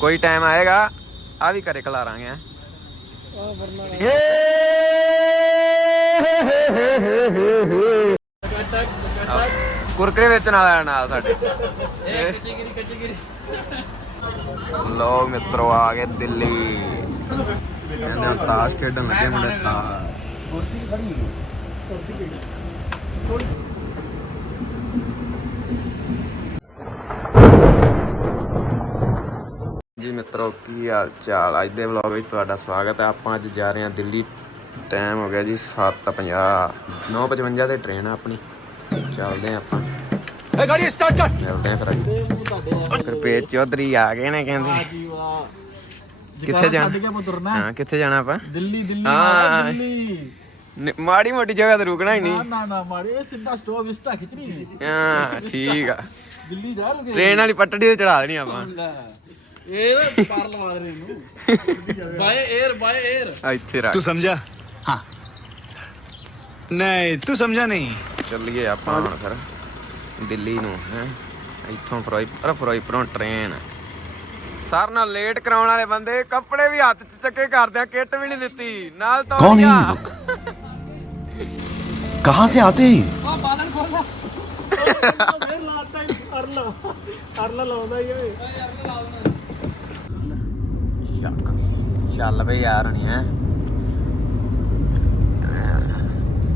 ਕੋਈ ਟਾਈਮ ਆਏਗਾ ਆ ਵੀ ਘਰੇ ਖਲਾਰਾਂਗੇ। ਆ ਕੁਰਕਰੇ ਵੇਚਣ ਵਾਲਾ ਨਾਲ ਸਾਡੇ। ਇਹ ਕੱਚੀ ਗਿਰੀ ਕੱਚੀ ਗਿਰੀ ਲੋ ਮਿੱਤਰੋ ਆ ਗਏ ਦਿੱਲੀ। ਕਹਿੰਦੇ ਹੁਣ ਤਾਸ਼ ਖੇਡਣ ਲੱਗੇ ਮੁੰਡੇ ਤਾਸ਼। ਜੀ ਮਿੱਤਰੋ ਕੀ ਹਾਲ ਚਾਲ ਅੱਜ ਦੇ ਵਲੌਗ ਵਿੱਚ ਤੁਹਾਡਾ ਸਵਾਗਤ ਹੈ। ਆਪਾਂ ਅੱਜ ਜਾ ਰਹੇ ਹਾਂ ਦਿੱਲੀ। ਟਾਈਮ ਹੋ ਗਿਆ ਜੀ 7:50 9:55 ਤੇ ਟ੍ਰੇਨ ਆ ਆਪਣੀ। ਚੱਲਦੇ ਆ ਆਪਾਂ। ਏ ਗਾੜੀ ਸਟਾਰਟ ਕਰ। ਮਿਲਦੇ ਆ ਫਿਰ ਅੱਜ। ਫਿਰ ਪੇਜ ਚੌਧਰੀ ਆ ਗਏ ਨੇ ਕਹਿੰਦੇ। ਕਿੱਥੇ ਜਾਣਾ? ਹਾਂ। ਕਿੱਥੇ ਜਾਣਾ ਆਪਾਂ? ਦਿੱਲੀ ਦਿੱਲੀ ਦਿੱਲੀ। ਮਾੜੀ ਮੋਟੀ ਜਗ੍ਹਾ ਤੇ ਰੁਕਣਾ ਹੀ ਨਹੀਂ। ਨਾ ਨਾ ਮਾੜੀ ਸਿੱਧਾ ਸਟੋਪ ਵਿਸਟਾ ਖਿੱਚਣੀ ਹਾਂ ਠੀਕ ਆ। ਦਿੱਲੀ ਜਾ ਰੁਕੇ ਟ੍ਰੇਨ ਵਾਲੀ ਪਟੜੀ ਤੇ ਚੜਾ ਦੇਣੀ ਆਪਾਂ। ਇਹ ਨਾ ਪਾਰ ਲਵਾ ਦੇ ਇਹਨੂੰ। ਬਾਏ 에ਅਰ ਬਾਏ ਆਪਾਂ ਹੁਣ ਫਿਰ ਦਿੱਲੀ ਨੂੰ ਹੈ। ਇੱਥੋਂ ਫਰਾਈ ਅਰੇ ਫਰਾਈ ਪਰੋਂ ਟ੍ਰੇਨ ਸਾਰ ਨਾਲ ਲੇਟ ਕਰਾਉਣ ਵਾਲੇ ਬੰਦੇ ਕੱਪੜੇ ਵੀ ਹੱਥ 'ਚ ਚੱਕੇ ਕਰਦੇ ਆ ਕਿੱਟ ਵੀ ਨਹੀਂ ਦਿੱਤੀ। ਨਾਲ ਤੋਂ ਕੌਣ ਹੈ? ਇਹ। ਚੱਲ ਬਈ ਯਾਰ ਹਣੀ ਹੈ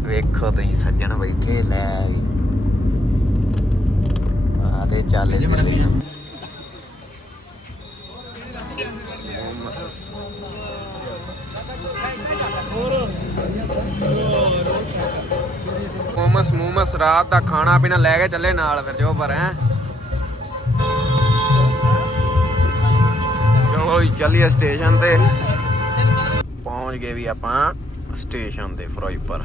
ਵੇਖੋ ਤੁਸੀਂ ਸੱਜਣ ਬੈਠੇ ਲੈ ਵੀ। ਆ ਤੇ ਚੱਲ ਮੋਮਸ ਮੋਮਸ ਰਾਤ ਦਾ ਖਾਣਾ ਪੀਣਾ ਲੈ ਕੇ ਚੱਲੇ ਨਾਲ ਫਿਰ ਜੋ ਪਰ ਹੈ। ਚਲੋ ਜੀ ਚੱਲੀਏ ਸਟੇਸ਼ਨ ਤੇ। ਪਹੁੰਚ ਗਏ ਵੀ ਆਪਾਂ ਸਟੇਸ਼ਨ ਤੇ ਫਿਰੋਜ਼ਪੁਰ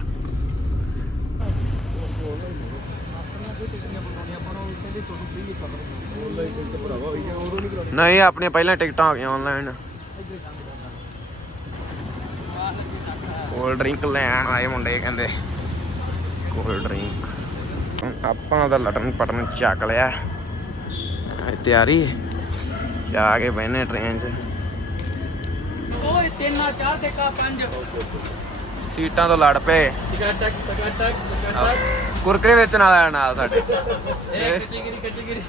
ਨਹੀਂ ਆਪਣੀਆਂ ਪਹਿਲਾਂ ਟਿਕਟਾਂ ਹੋ ਗਈਆਂ ਆਨਲਾਈਨ ਕੋਲਡ ਡਰਿੰਕ ਲੈਣ ਆਏ ਮੁੰਡੇ ਕਹਿੰਦੇ। ਕੋਲਡ ਡਰਿੰਕ ਆਪਾਂ ਦਾ ਲਟਨ ਪਟਨ ਚੱਕ ਲਿਆ। ਤਿਆਰੀ। ਜਾ ਕੇ ਬਹਿਨੇ ਟ੍ਰੇਨ 'ਚ। ਓਏ ਤਿੰਨ ਆ ਚਾਰ ਤੇ ਕਾ ਪੰਜ। ਸੀਟਾਂ ਤੋਂ ਲੜ ਪਏ। ਟਕ ਟਕ ਕੁਰਕਰੇ ਵੇਚਣ ਵਾਲਾ ਨਾਲ ਸਾਡੇ। ਇਹ ਕੱਚੀ ਗਿਰੀ ਕੱਚੀ ਗਿਰੀ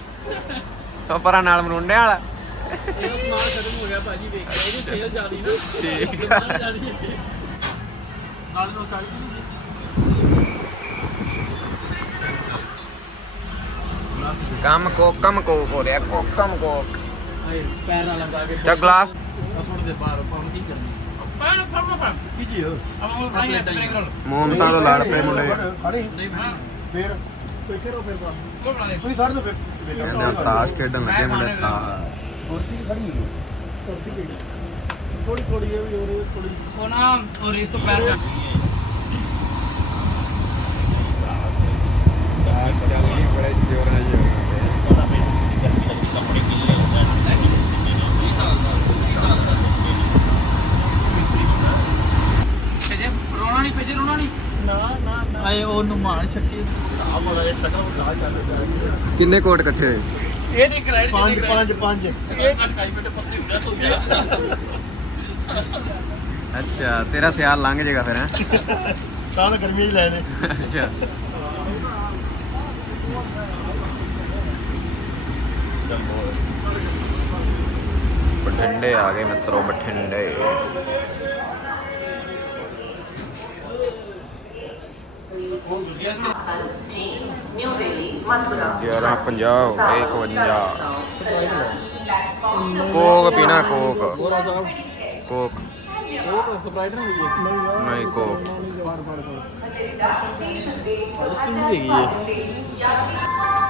ਉਹ ਪਰਾਂ ਨਾਲ ਮਰੁੰਡਿਆਂ ਵਾਲਾ। ਇਹ ਸਮਾਨ ਖਤਮ ਹੋ ਗਿਆ ਭਾਜੀ ਵੇਖ ਲਓ ਇਹਦੀ ਸੇਲ ਜ਼ਿਆਦੀ ਨਾ। ਠੀਕ ਆ। ਜ਼ਿਆਦੀ ਹੈ। ਨਾਲ ਨੂੰ ਚਾਲੀ ਨਹੀਂ ਕੰਮ ਕੋਕਮ ਕੋਕ ਹੋ ਰਿਹਾ ਕੋਕਮ ਕੋਕ। ਆਏ ਪੈਰ ਨਾਲ ਲੰਗਾ ਕੇ ਤੇ ਗਲਾਸ ਸੁੱਟ ਦੇ ਬਾਹਰ ਪਾਉਣ ਕੀ ਕਰਨੀ? ਪੈਰ ਫੜਨਾ ਪਾ ਕੀ ਜੀ ਹੋ ਆ ਮੈਂ ਬਣਾਈ ਹੈ ਤੇਰੇ ਕੋਲ। ਮੋਮਸਾਂ ਤੋਂ ਲੜ ਪਏ ਮੁੰਡੇ। ਨਹੀਂ ਹਾਂ ਫਿਰ ਕੋਈ ਕਿਹੜਾ ਫਿਰ ਪਾ ਉਹ ਬਣਾ ਲੈ ਤੁਸੀਂ ਸਾਰੇ ਤੋਂ ਫਿਰ। ਤਾਸ਼ ਖੇਡਣ ਲੱਗੇ ਮੁੰਡੇ ਤਾਸ਼। ਕੁਰਸੀ ਖੜੀ ਹੈ? ਕੁਰਸੀ ਕਿਹੜੀ ਥੋੜੀ ਥੋੜੀ ਇਹ ਵੀ ਹੋ ਰਹੀ ਥੋੜੀ ਉਹ ਨਾ ਉਹ ਰੇਸ ਤੋਂ ਪੈਰ ਚੱਕ ਬੜੇ ਜੋਰ ਨਾਲ ਭੇਜੇ ਰੋਣਾ ਨਹੀਂ ਭੇਜੇ ਰੋਣਾ ਨਹੀਂ ਨਾ ਨਾ ਨਾ ਆਏ ਉਹ ਨੁਮਾਨ ਸ਼ਖਸੀਅਤ ਆ ਬੜਾ ਜਿਹਾ ਸ਼ਕਲ ਬਤਾ ਚੱਲ ਰਿਹਾ ਕਿੰਨੇ ਕੋਟ ਇਕੱਠੇ ਹੋਏ? ਇਹ ਨਹੀਂ ਕਰਾਈ ਪੰਜ ਪੰਜ ਪੰਜ। ਇਹ ਕੱਟਾਈ ਬੇਟੇ ਪੱਤੀ ਸੋ ਗਿਆ। ਅੱਛਾ ਤੇਰਾ ਸਿਆਲ ਲੰਘ ਜਾਏਗਾ ਫਿਰ ਹੈ? ਤਾਂ ਤਾਂ ਗਰਮੀ ਹੀ ਲੈ ਨੇ। ਅੱਛਾ। ਬਠਿੰਡੇ ਆ ਗਏ ਮਿੱਤਰੋ ਬਠਿੰਡੇ। ਗਿਆਰਾਂ, ਪੰਜਾਹ ਹੋ ਗਏ 51 ਕੋਕ ਪੀਣਾ ਕੋਕ। ਗੋਰਾ ਕੋਕ। ਨਹੀਂ, ਕੋਕ। ਬਾਰ ਬਾਰ ਬਾਰ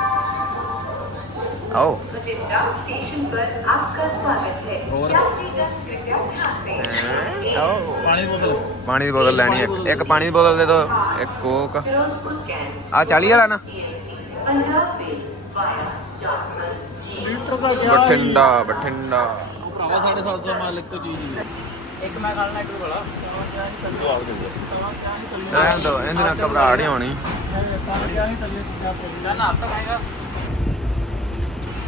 ਸਟਿੰਗ ਵੀ ਹੈਗੀ ਹੈ ਆਓ बठिंडा स्टेशन पर आपका स्वागत है और? यात्रीगण कृपया ध्यान दें ਆਓ ਪਾਣੀ ਦੀ ਬੋਤਲ ਪਾਣੀ ਦੀ ਬੋਤਲ ਲੈਣੀ ਹੈ ਇੱਕ- ਇੱਕ ਪਾਣੀ ਦੀ ਬੋਤਲ ਦੇ ਦਿਓ ਇੱਕ ਕੋਕ फिरोजपुर कैंट ਆ 40 ਵਾਲਾ ਨਾ पंजाब में वाया जाफर जी ਲੀਟਰ ਦਾ ਗਿਆ ਬਠਿੰਡਾ ਬਠਿੰਡਾ ਉਹ ਭਰਾਵਾ 750 ਮਾਲ ਇੱਕ ਚੀਜ਼ ਹੀ ਹੈ ਇੱਕ ਮੈਂ ਖਾਣਾ ਇੱਕ ਵਾਲਾ ਰਹਿਣ ਦੋ ਇਹਦੇ ਨਾਲ ਘਬਰਾਹਟ ਹੀ ਹੋਣੀ ਨਾ ਨਾ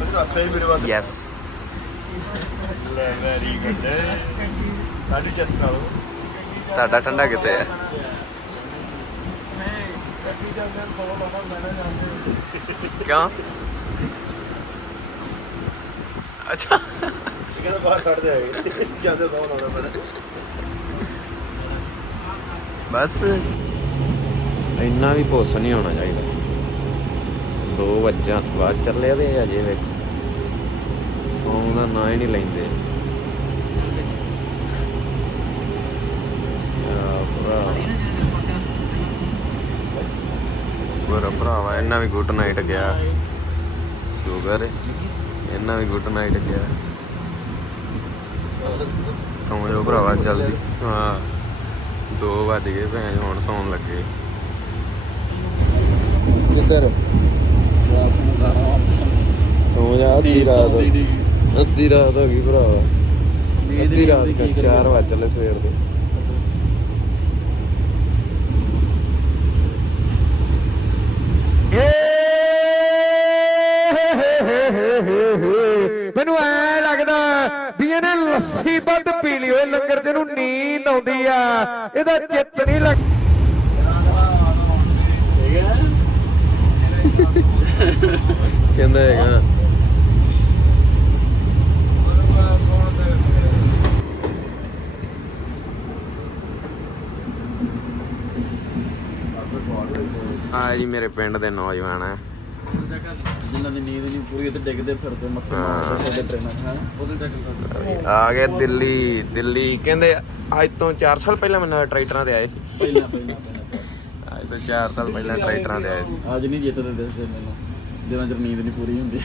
ਮੈਨੂੰ ਮੇਰੇ ਵੱਲ ਯੈਸ ਲੈ ਵੈਰੀ ਗੁੱਡ ਸਾਡੀ ਚੈਸ ਕਰਾ ਤੁਹਾਡਾ ਠੰਡਾ ਕਿਤੇ ਹੈ? ਕਿਉਂ? ਅੱਛਾ। ਇਹ ਬਾਹਰ ਛੱਡ ਜਾਏ ਜਾਂਦੇ ਸੌ ਲਾਉਣਾ ਪੈਣਾ ਬਸ। ਇੰਨਾ ਵੀ ਭੁੱਸ ਨਹੀਂ ਹੋਣਾ ਚਾਹੀਦਾ। 2 ਵਜੇ, ਬਾਅਦ ਚੱਲੇ ਤੇ ਅਜੇ ਵੇਖ। ਸੌਂ ਦਾ ਨਾਂ ਹੀ ਨਹੀਂ ਲੈਂਦੇ। ਮੇਰਾ ਭਰਾਵਾ ਇਹਨਾਂ ਵੀ ਗੁੱਡ ਨਾਈਟ ਗਿਆ। ਸ਼ੂਗਰ ਇਹਨਾਂ ਵੀ ਗੁੱਡ ਨਾਈਟ ਗਿਆ। ਸੌਂ ਭਰਾਵਾ ਜਲਦੀ। ਹਾਂ। 2 ਵੱਜ ਗਏ ਭੈਣ ਹੁਣ ਸੌਣ ਲੱਗੇ। ਕਿੱਧਰ? ਸੌ ਜਾ ਅੱਧੀ ਰਾਤ। ਹੋ ਗਈ। ਅੱਧੀ ਰਾਤ ਹੋ ਗਈ ਭਰਾਵਾ। ਅੱਧੀ ਰਾਤ ਦਾ 4 ਵਜ ਚੱਲੇ ਸਵੇਰ ਦੇ। ਮੈਨੂੰ ਐ ਲੱਗਦਾ ਵੀ ਇਹਨੇ ਲੱਸੀ ਵੱਧ ਪੀ ਲਈ ਓਏ ਲੰਗਰ ਤੇ ਨੂੰ ਨੀਂਦ ਆਉਂਦੀ ਆ। ਇਹਦਾ ਚਿੱਤ ਨਹੀਂ ਲੱਗ ਕਹਿੰਦਾ ਹੈਗਾ। ਆ ਜੀ ਮੇਰੇ ਪਿੰਡ ਦੇ ਨੌਜਵਾਨ ਆ। ਜਿਨ੍ਹਾਂ ਦੀ ਨੀਂਦ ਨਹੀਂ ਪੂਰੀ ਤੇ ਡਿੱਗਦੇ ਫਿਰਦੇ ਮੱਥੇ ਮਾਰਦੇ ਫਿਰਦੇ ਟ੍ਰੇਨਾਂ ਉਹਦੇ ਆ। ਗਏ ਦਿੱਲੀ ਦਿੱਲੀ। ਕਹਿੰਦੇ ਅੱਜ ਤੋਂ 4 ਸਾਲ ਪਹਿਲਾਂ ਮੈਨੂੰ ਟਰੈਕਟਰਾਂ ਤੇ ਆਏ ਪਹਿਲਾਂ ਪਹਿਲਾਂ। ਅੱਜ ਤੋਂ 4 ਸਾਲ ਪਹਿਲਾਂ ਟਰੈਕਟਰਾਂ ਤੇ ਆਏ ਸੀ। ਅੱਜ ਨਹੀਂ ਜਿੱਤਦੇ ਦਿਸਦੇ ਮੈਨੂੰ। ਜਿਵੇਂ ਚਿਰ ਨੀਂਦ ਨਹੀਂ ਪੂਰੀ ਹੁੰਦੀ।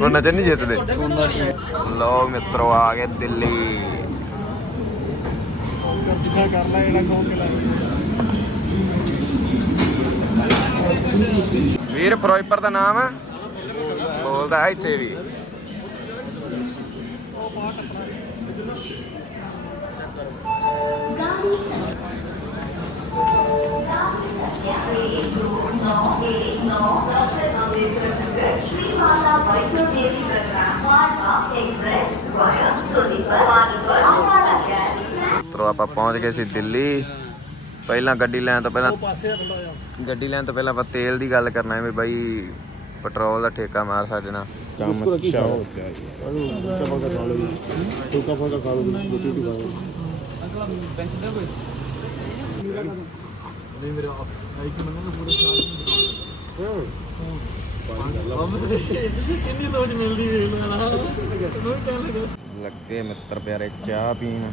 ਉਹਨਾਂ ਚ ਨਹੀਂ ਜਿੱਤਦੇ। ਉਹਨਾਂ ਨੇ ਲੋ ਮਿੱਤਰੋ ਆ ਗਏ ਦਿੱਲੀ। ਜਿੱਦਾਂ ਕਰ ਲੈ ਜਿਹੜਾ ਕਹੋ ਕੇ ਲੈ ਵੀਰ ਫਿਰੋਜ਼ਪੁਰ ਦਾ ਨਾਮ ਆ ਬੋਲਦਾ ਇੱਥੇ ਵੀ। No, Lily, no. Success of Literature, Sri Mata Vaishno Devi Program, Martha Express, Royal, Sudipar, Manikur, Antaragya. ਤਰੋ ਆਪਾਂ ਪਹੁੰਚ ਗਏ ਸੀ ਦਿੱਲੀ ਪਹਿਲਾਂ ਗੱਡੀ ਲੈਣ ਤੋਂ ਪਹਿਲਾਂ ਗੱਡੀ ਲੈਣ ਤੋਂ ਪਹਿਲਾਂ ਆਪਾਂ ਤੇਲ ਦੀ ਗੱਲ ਕਰਨਾ ਹੈ ਵੀ ਬਾਈ ਪੈਟਰੋਲ ਦਾ ਠੇਕਾ ਮਾਰ ਸਾਡੇ ਨਾਲ ਕੰਮ ਅੱਛਾ ਹੋ ਗਿਆ ਟੁਕਾ ਫੁਲਕਾ ਖਾ ਲਓ ਰੋਟੀ ਟੁਕਾ ਅਗਲਾ ਬੈਂਚ ਦੇ ਕੋਈ ਨਹੀਂ ਮੇਰਾ ਆਈ ਕਿ ਮੈਨੂੰ ਪੂਰੇ ਸਾਲ ਕਿੰਨੀ ਸੋਚ ਮਿਲਦੀ ਵੇਖ ਲੋ ਨਾ। ਲੱਗੇ ਮਿੱਤਰ ਪਿਆਰੇ ਚਾਹ ਪੀਣ।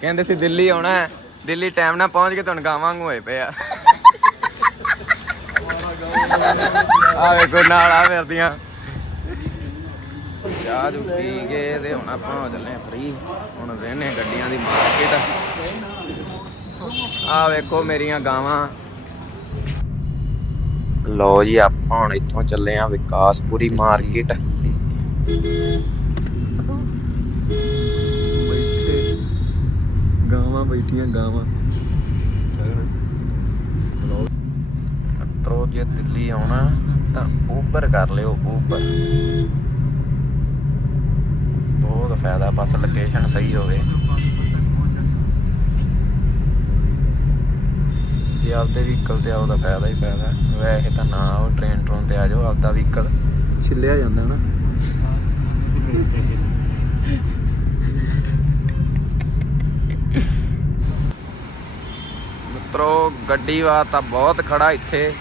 ਕਹਿੰਦੇ ਸੀ ਦਿੱਲੀ ਆਉਣਾ ਹੈ। ਦਿੱਲੀ ਟਾਈਮ ਨਾਲ ਪਹੁੰਚ ਕੇ ਤੁਹਾਨੂੰ ਗਾਵਾਂ ਵਾਂਗੂ ਹੋਏ ਪਏ ਆ। ਆ ਵੇਖੋ ਨਾਲ ਆ ਫਿਰਦੀਆਂ। ਚਾਹ ਜੂ ਪੀ ਕੇ ਤੇ ਹੁਣ ਆਪਾਂ ਹੋ ਚੱਲੇ ਫਰੀ ਹੁਣ ਵੇਹਨੇ ਗੱਡੀਆਂ ਦੀ ਮਾਰਕੀਟ ਆ ਵੇਖੋ ਮੇਰੀਆਂ ਗਾਵਾਂ। ਲੋ ਜੀ ਆਪਾਂ ਹੁਣ ਇੱਥੋਂ ਚੱਲੇ ਆ ਵਿਕਾਸਪੁਰੀ ਮਾਰਕੀਟ ਬੈਠੇ। ਗਾਵਾਂ ਬੈਠੀਆਂ ਗਾਵਾਂ। ਅਤਰੋ ਜੇ ਦਿੱਲੀ ਆਉਣਾ ਤਾਂ ਉਬਰ ਕਰ ਲਿਓ ਉਬਰ ਫਾਇਦਾ ਬਸ ਲੋਕੇਸ਼ਨ ਸਹੀ ਹੋਵੇ। ਜੇ ਆਪਦੇ ਵਹੀਕਲ ਤੇ ਤਾਂ ਫਾਇਦਾ ਹੀ ਫਾਇਦਾ। ਵੈਸੇ ਤਾਂ ਨਾ ਆਓ ਟ੍ਰੇਨ ਟਰੋਨ ਤੇ ਆ ਜਾਓ ਆਪਦਾ ਵਹੀਕਲ ਛਿੱਲਿਆ ਜਾਂਦਾ ਨਾ। ਮਿੱਤਰੋ ਗੱਡੀ ਵਾ ਤਾਂ ਬਹੁਤ ਖੜਾ ਇੱਥੇ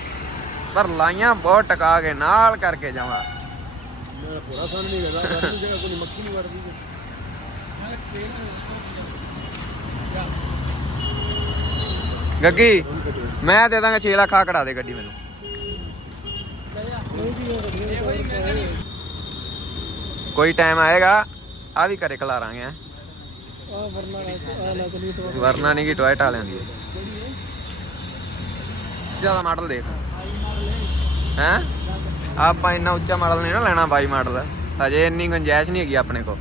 ਪਰ ਲਾਈਆਂ ਬਹੁਤ ਟਕਾ ਕੇ ਨਾਲ ਕਰਕੇ ਜਾਵਾਂ। ਮੇਰਾ ਪੂਰਾ ਸਾਨ ਨਹੀਂ ਹੈਗਾ ਵਰਦੀ ਜਗ੍ਹਾ ਕੋਈ ਮੱਖੀ ਨਹੀਂ ਵਰਦੀ ਗੱਗੀ, ਮੈਂ ਦੇ ਦਾਂਗਾ 6 ਲੱਖ ਆ ਕਢਾ ਦੇ ਗੱਡੀ ਮੈਨੂੰ। ਕੋਈ ਟਾਈਮ ਆਏਗਾ ਆ ਵੀ ਘਰੇ ਖਲਾਰਾਂਗੇ ਆ ਵਰਨਾ ਆ ਲੈ ਵਰਨਾ ਨਹੀਂ ਕਿ ਟੋਇਟ ਵਾਲਿਆਂ ਦੀ ਜ਼ਿਆਦਾ ਮਾਡਲ ਦੇਖ। ਹੈ? ਆਪਾਂ ਇੰਨਾ ਉੱਚਾ ਮਾਡਲ ਨਹੀਂ ਨਾ ਲੈਣਾ ਬਾਈ ਮਾਡਲ। ਹਜੇ ਇੰਨੀ ਗੁੰਜਾਇਸ਼ ਨਹੀਂ ਹੈਗੀ ਆਪਣੇ ਕੋਲ।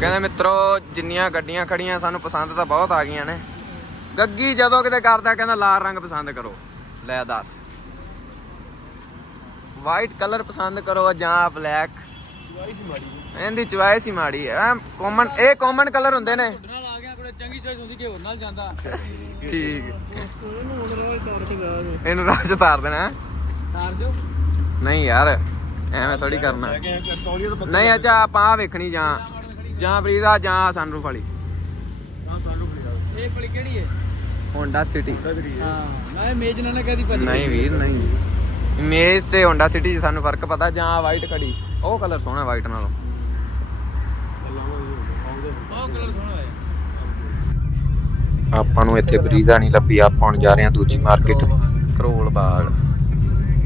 ਕਹਿੰਦੇ ਮਿੱਤਰੋ ਜਿੰਨੀਆਂ ਗੱਡੀਆਂ ਖੜੀਆਂ ਸਾਨੂੰ ਪਸੰਦ ਤਾਂ ਬਹੁਤ ਆ ਗਈਆਂ ਨੇ। ਗੱਗੀ ਜਦੋਂ ਕਿਤੇ ਕਰਦਾ ਕਹਿੰਦਾ ਲਾਲ ਰੰਗ ਪਸੰਦ ਕਰੋ। ਲੈ ਦੱਸ। ਵਾਈਟ ਕਲਰ ਪਸੰਦ ਕਰੋ ਜਾਂ ਬਲੈਕ ਇਹਦੀ ਚੁਆਇਸ ਹੀ ਮਾੜੀ ਹੈ। ਕਾਮਨ ਇਹ ਕਾਮਨ ਕਲਰ ਹੁੰਦੇ ਨੇ। ਚੰਗੀ ਚੋਇਸ ਹੁੰਦੀ ਕਿ ਹੋਰ ਨਾਲ ਜਾਂਦਾ। ਠੀਕ। ਇਹਨੂੰ ਰੋਜ਼ ਤਾਰ ਦੇਣਾ? ਤਾਰ ਦਿਓ। ਨਹੀਂ ਯਾਰ ਐਵੇਂ ਥੋੜੀ ਕਰਨਾ। ਨਹੀਂ ਅੱਛਾ ਆਪਾਂ ਵੇਖਣੀ ਜਾਂ ਜਾਂ ਬਰੀਜ਼ਾ ਜਾਂ ਸਨਰੂਫ ਵਾਲੀ। ਇਹ ਕੋਲੀ ਕਿਹੜੀ ਹੈ ਹੋਂਡਾ ਸਿਟੀ ਹਾਂ ਨਾ ਇਹ ਮੇਜ ਨਾ ਨਾ ਕਹਦੀ ਭਾਜੀ ਨਹੀਂ ਵੀਰ ਨਹੀਂ। ਇਮੇਜ ਤੇ ਹੋਂਡਾ ਸਿਟੀ 'ਚ ਸਾਨੂੰ ਫ਼ਰਕ ਪਤਾ ਜਾਂ ਵਾਈਟ ਖੜੀ। ਉਹ ਕਲਰ ਸੋਹਣਾ ਵਾਈਟ ਨਾਲੋਂ। ਉਹ ਕਲਰ ਸੋਹਣਾ ਹੈ ਆਪਾਂ ਨੂੰ ਇੱਥੇ ਬਰੀਜ਼ਾ ਨਹੀਂ ਲੱਭੀ ਆਪਾਂ ਹੁਣ ਜਾ ਰਹੇ ਹਾਂ ਦੂਜੀ ਮਾਰਕੀਟ ਕਰੋਲ ਬਾਗ।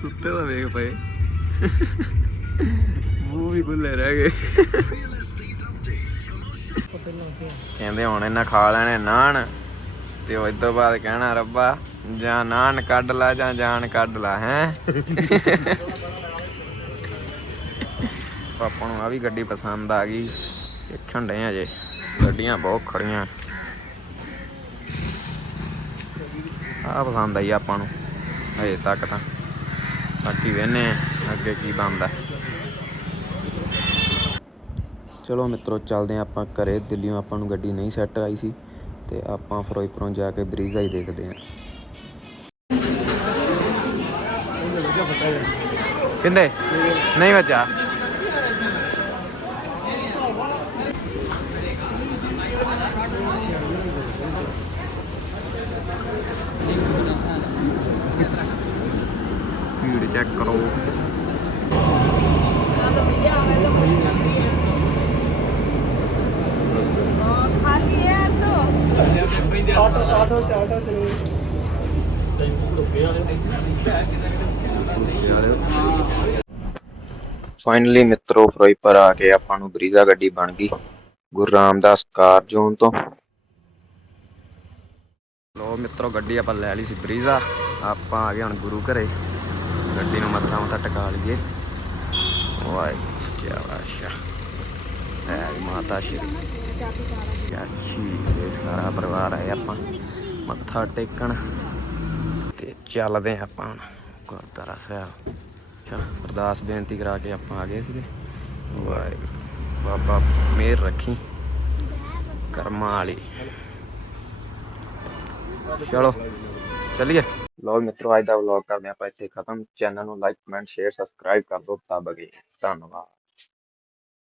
ਸੁੱਤੇ ਤਾਂ ਵੇਖ ਪਏ ਮੂੰਹ ਵੀ ਖੁੱਲੇ ਰਹਿ ਗਏ। ਕਹਿੰਦੇ ਹੁਣ ਇਹਨਾਂ ਖਾ ਲੈਣੇ ਨਾਨ, ਤੇ ਉਹ ਇਦੋਂ ਬਾਅਦ ਕਹਿਣਾ, ਰੱਬਾ, ਜਾਂ ਨਾਨ ਕੱਢ ਲਾ ਜਾਂ ਜਾਨ ਕੱਢ ਲਾ, ਹੈ? ਪਾਪਾ ਨੂੰ ਆ ਵੀ ਗੱਡੀ ਪਸੰਦ ਆ ਗਈ। ਦੇਖਣ ਡਏ ਅਜੇ ਗੱਡੀਆਂ ਬਹੁਤ ਖੜੀਆਂ। ਆ ਪਸੰਦ ਆਈ ਆਪਾਂ ਨੂੰ। ਹਜੇ ਤੱਕ ਤਾਂ। ਬਾਕੀ ਵੇਨੇ ਅੱਗੇ ਕੀ ਬਣਦਾ। ਚਲੋ ਮਿੱਤਰੋ, ਚੱਲਦੇ ਹਾਂ ਆਪਾਂ ਘਰੇ। ਦਿੱਲੀੋਂ ਆਪਾਂ ਨੂੰ ਗੱਡੀ ਨਹੀਂ ਸੈੱਟ ਆਈ ਸੀ ਤੇ ਆਪਾਂ ਫਿਰੋਜ਼ਪੁਰੋਂ ਜਾ ਕੇ ਬਰੀਜ਼ਾ ਹੀ ਦੇਖਦੇ ਹਾਂ ਕਿੰਦੇ ਨਹੀਂ ਬੱਚਾ ਚੈੱਕ ਕਰੋ। ਫਾਈਨਲੀ ਮਿੱਤਰੋ ਫਿਰੋਜ਼ਪੁਰ ਆ ਕੇ ਆਪਾਂ ਨੂੰ ਬਰੀਜ਼ਾ ਗੱਡੀ ਬਣ ਗਈ। ਗੁਰੂ ਰਾਮਦਾਸ ਕਾਰ ਜ਼ੋਨ ਤੋਂ। ਲੋ ਮਿੱਤਰੋ ਗੱਡੀ ਆਪਾਂ ਲੈ ਲਈ ਸੀ ਬਰੀਜ਼ਾ। ਆਪਾਂ ਆ ਗਏ ਹੁਣ ਗੁਰੂ ਘਰੇ। ਗੱਡੀ ਨੂੰ ਮੱਥਾ ਮੱਥਾ ਟਿਕਾ ਲਈਏ। ਵਾਹਿਗੁਰੂ ਜੀ ਆਸ਼ਾ ਐ ਮਾਤਾ ਸ਼੍ਰੀ ਚਾਚੀ ਇਹ ਸਾਰਾ ਪਰਿਵਾਰ ਆਏ ਆਪਾਂ ਮੱਥਾ ਟੇਕਣ। ਤੇ ਚੱਲਦੇ ਹਾਂ ਆਪਾਂ ਹੁਣ ਗੁਰਦੁਆਰਾ ਸਾਹਿਬ। ਚਲ, ਅਰਦਾਸ ਬੇਨਤੀ ਕਰਾ ਕੇ ਆਪਾਂ ਆ ਗਏ ਸੀਗੇ। ਵਾਹਿਗੁਰੂ, ਬਾਬਾ ਮਿਹਰ ਰੱਖੀ, ਕਰਮਾਂ ਵਾਲੀ। ਚਲੋ, ਚੱਲੀਏ। ਲੋ ਮਿੱਤਰੋ, ਅੱਜ ਦਾ ਵਲੌਗ ਕਰਦੇ ਆਪਾਂ ਇੱਥੇ ਖਤਮ। ਚੈਨਲ ਨੂੰ ਲਾਈਕ ਕਮੈਂਟ ਸ਼ੇਅਰ ਸਬਸਕ੍ਰਾਈਬ ਕਰ ਦਿਓ। ਤਬ ਅਗੇ ਧੰਨਵਾਦ।